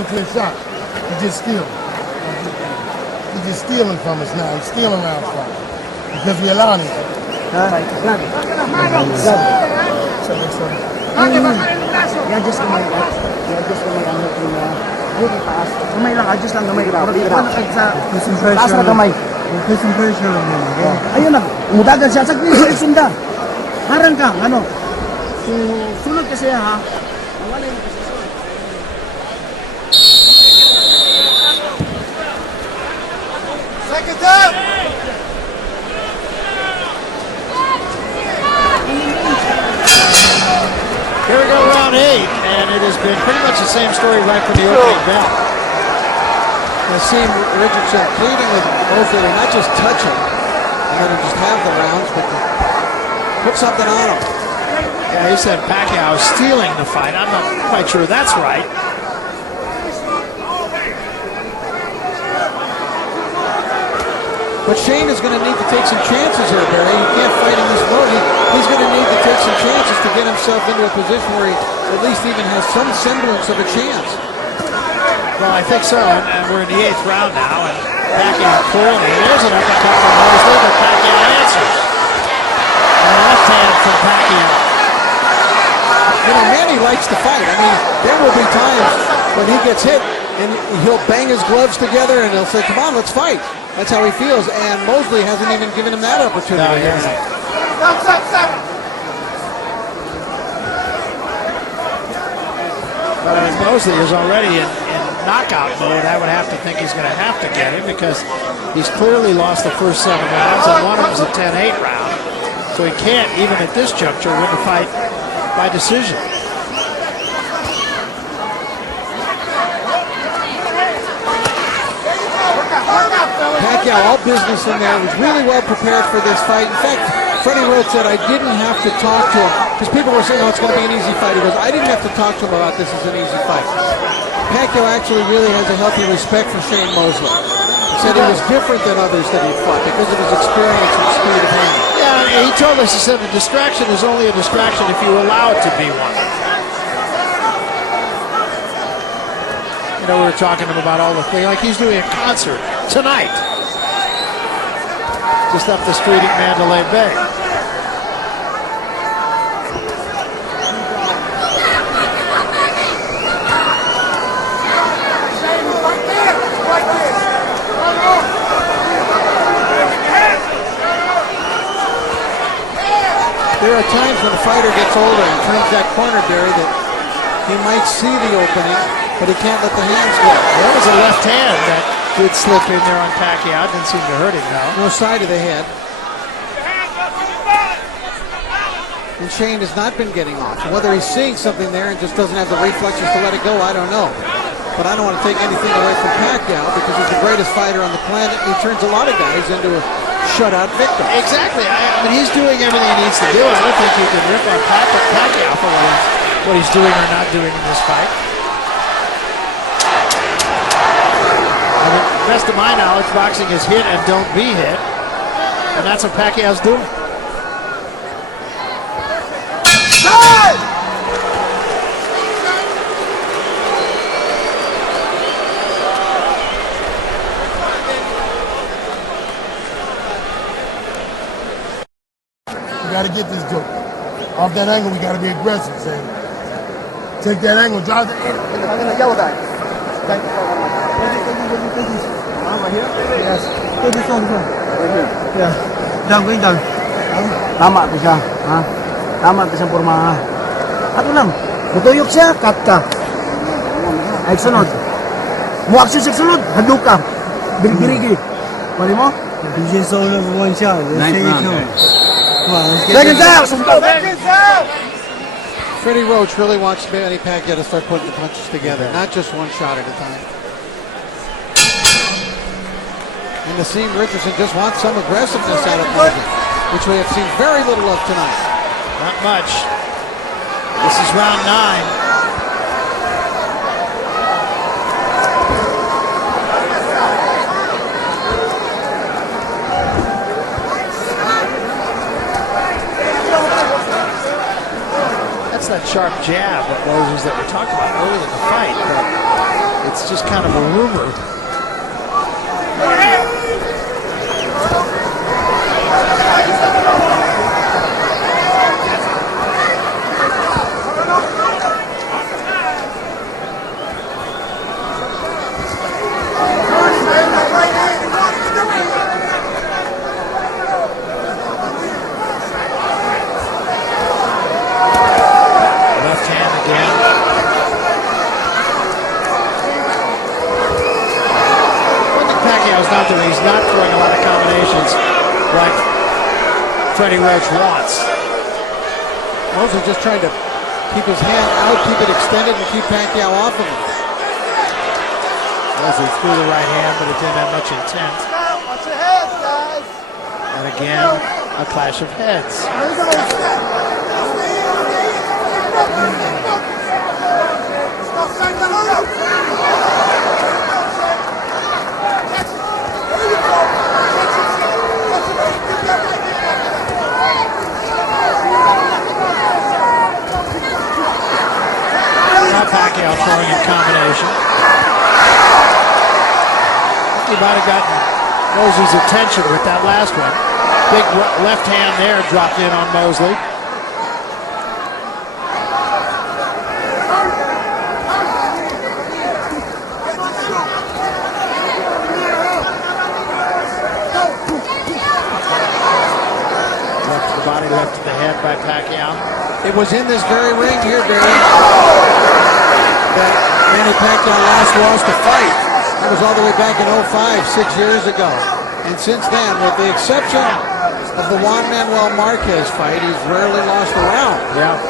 To a shot. He just stealing. He's just stealing from us now. He's stealing rounds from us because we allowing him. Ayun na, umudagan siya. Saglit, sunda. Harang ka, ano? Sunod kasi ha. Wala yung kasi. Second time! Here we go, round 8, and it has been pretty much the same story right from the opening bell. I see Richardson pleading with Mosley to not just touch him, and let him just have the rounds, but to put something on him. Yeah, he said Pacquiao is stealing the fight. I'm not quite sure that's right. But Shane is going to need to take some chances here, Barry. He can't fight in this mode. He's going to need to take some chances to get himself into a position where he at least even has some semblance of a chance. Well, I think so, and we're in the 8th round now, and Pacquiao clearly, there's an uppercut from Mosley, but Pacquiao answers. And a left hand from Pacquiao. You know, Manny likes to fight. I mean, there will be times when he gets hit, and he'll bang his gloves together, and he'll say, come on, let's fight. That's how he feels, and Mosley hasn't even given him that opportunity. No, he hasn't. But I mean, Mosley is already in knockout mode. I would have to think he's going to have to get him because he's clearly lost the first 7 rounds, and one of them's a 10-8 round. So he can't, even at this juncture, win the fight by decision. Pacquiao, all business in there, was really well prepared for this fight. In fact, Freddie Roach said, I didn't have to talk to him, because people were saying, oh, it's going to be an easy fight. He goes, I didn't have to talk to him about this as an easy fight. Pacquiao actually really has a healthy respect for Shane Mosley. He said he was different than others that he fought because of his experience and speed of hand. Yeah, he told us, he said, the distraction is only a distraction if you allow it to be one. You know, we were talking to him about all the things, like he's doing a concert tonight. Just up the street at Mandalay Bay. There are times when a fighter gets older and turns that corner, Barry, that he might see the opening, but he can't let the hands go. There was a left hand that did slip in there on Pacquiao. Didn't seem to hurt him, though. No side of the head. And Shane has not been getting off. Whether he's seeing something there and just doesn't have the reflexes to let it go, I don't know. But I don't want to take anything away from Pacquiao because he's the greatest fighter on the planet. He turns a lot of guys into a shutout victim. Exactly. I mean, he's doing everything he needs to do. I don't think you can rip on Pacquiao for what he's doing or not doing in this fight. I mean, best of my knowledge, boxing is hit and don't be hit. And that's what Pacquiao's doing. We got to get this joke. Off that angle, we got to be aggressive, Sam. Take that angle, drive the angle. I'm going to yell that. Right here? Yes. This one. Right here. Yeah. Down, going down. Tama ko siya. Ha? Tama ko siyang porma. Ha? Ato lang. Mutuyok siya, cut ka. Ay, sunod. Muaksyon siya sunod. Hadok ka. Birigirigi. Pari mo? He's just all over one shot. Second out! Seconds out! Freddie Roach really wants Manny Pacquiao to start putting the punches together, not just one shot at a time. And Nassim Richardson just wants some aggressiveness out of Mosley, which we have seen very little of tonight. Not much. This is round 9. That sharp jab of Moses that we talked about earlier in the fight, but it just kind of a rumor. He's not throwing a lot of combinations like Freddie Roach wants. Mosley just trying to keep his hand out, keep it extended, and keep Pacquiao off of him. Mosley threw the right hand, but it didn't have much intent. Watch your heads, guys. And again, a clash of heads. Pacquiao throwing in combination. He might have gotten Mosley's attention with that last one. Big left hand there dropped in on Mosley. Left to the body, left to the head by Pacquiao. It was in this very ring here, Barry, that Manny Pacquiao last lost a fight. That was all the way back in 05, 6 years ago. And since then, with the exception of the Juan Manuel Marquez fight, he's rarely lost a round. Yeah.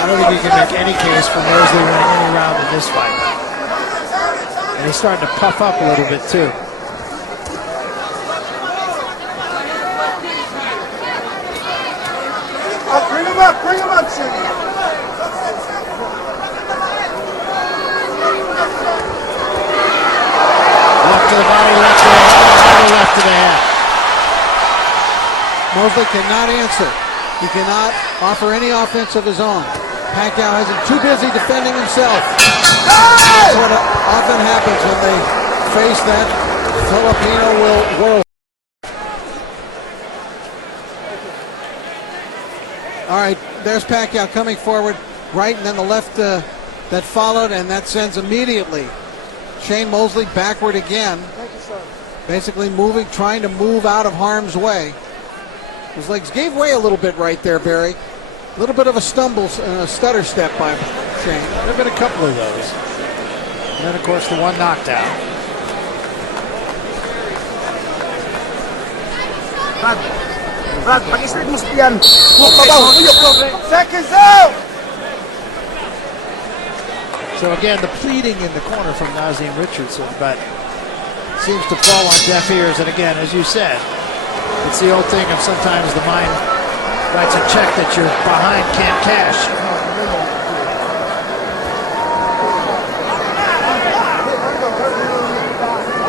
I don't think you can make any case for Mosley winning any round in this fight. And he's starting to puff up a little bit too. Bring him up, Jimmy. Left to the body, left to the head, left to the head. Mosley cannot answer. He cannot offer any offense of his own. Pacquiao has him too busy defending himself. That's what often happens when they face that Filipino world. All right, there's Pacquiao coming forward, right, and then the left that followed, and that sends immediately Shane Mosley backward again. Thank you, sir. Basically trying to move out of harm's way. His legs gave way a little bit right there, Barry. A little bit of a stutter step by Shane. There have been a couple of those. And then, of course, the one knockdown. Brad, pag-straight mo sa tiyan. Seconds out! So again, the pleading in the corner from Naazim Richardson, but seems to fall on deaf ears. And again, as you said, it's the old thing of sometimes the mind writes a check that you're behind can't cash.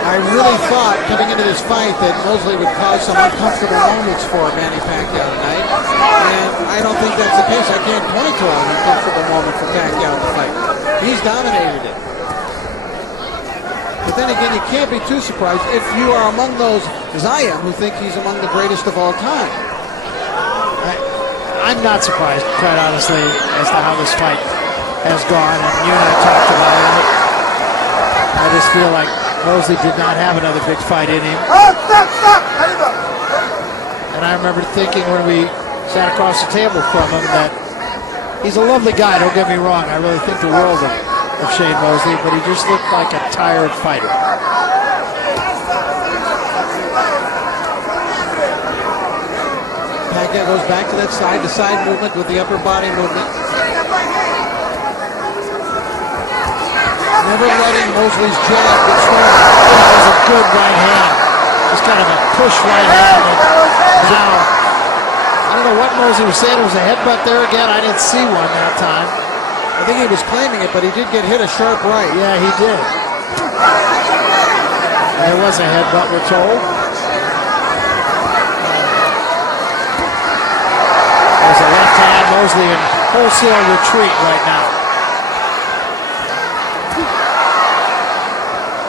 I really thought coming into this fight that Mosley would cause some uncomfortable moments for Manny Pacquiao tonight, and I don't think that's the case. I can't point to an uncomfortable moment for Pacquiao in the fight. He's dominated it. But then again, you can't be too surprised if you are among those, as I am, who think he's among the greatest of all time. I'm not surprised, quite honestly, as to how this fight has gone, and you and I talked about it. I just feel like Mosley did not have another big fight in him. Oh, stop! And I remember thinking when we sat across the table from him that he's a lovely guy, don't get me wrong. I really think the world of Shane Mosley, but he just looked like a tired fighter. Pacquiao goes back to that side-to-side movement with the upper body movement. Never letting Mosley's jab get strong. That was a good right hand. Just kind of a push right hand. And now, I don't know what Mosley was saying. It was a headbutt there again. I didn't see one that time. I think he was claiming it, but he did get hit a sharp right. Yeah, he did. There was a headbutt, we're told. There's a left hand. Mosley in wholesale retreat right now.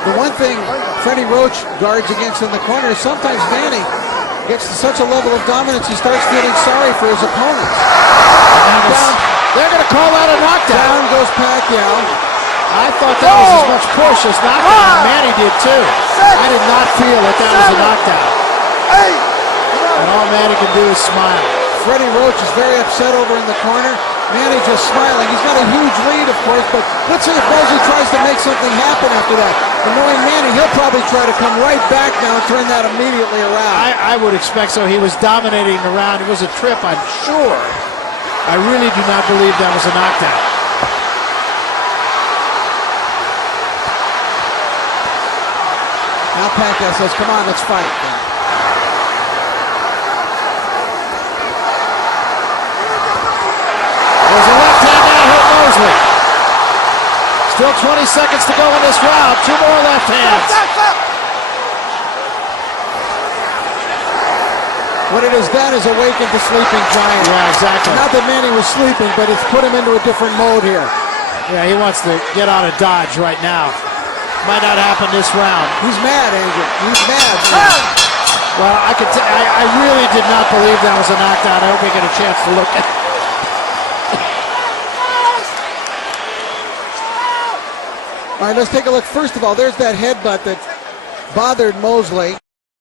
The one thing Freddie Roach guards against in the corner is sometimes Manny gets to such a level of dominance he starts feeling sorry for his opponents. They're going to call out a knockdown. Down goes Pacquiao. I thought that was as much push as knockdown. Manny did too. I did not feel that that was a knockdown. And all Manny can do is smile. Freddie Roach is very upset over in the corner. Manny just smiling. He's got a huge lead, of course, but let's see if Mosley tries to make something happen after that. And knowing Manny, he'll probably try to come right back now and turn that immediately around. I would expect so. He was dominating the round. It was a trip, I'm sure. I really do not believe that was a knockdown. Now Pacquiao says, come on, let's fight. There's a left hand now hit Mosley. Still 20 seconds to go in this round. 2 more left hands. What it has done is awakened the sleeping giant. Yeah, exactly. Not that Manny was sleeping, but it's put him into a different mode here. Yeah, he wants to get out of Dodge right now. Might not happen this round. He's mad, Andrew. He's mad. Well, I really did not believe that was a knockdown. I hope we get a chance to look at it. All right, let's take a look. First of all, there's that headbutt that bothered Mosley.